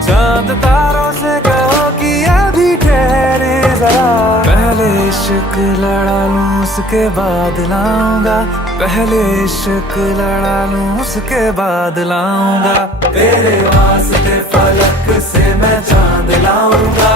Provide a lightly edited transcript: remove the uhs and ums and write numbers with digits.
चांद तारों से कहो कि अभी ठहरे जरा। पहले इश्क लड़ा लूं उसके बाद लाऊंगा, पहले इश्क लड़ा लूं उसके बाद लाऊंगा। तेरे वास्ते फलक से मैं चांद लाऊंगा।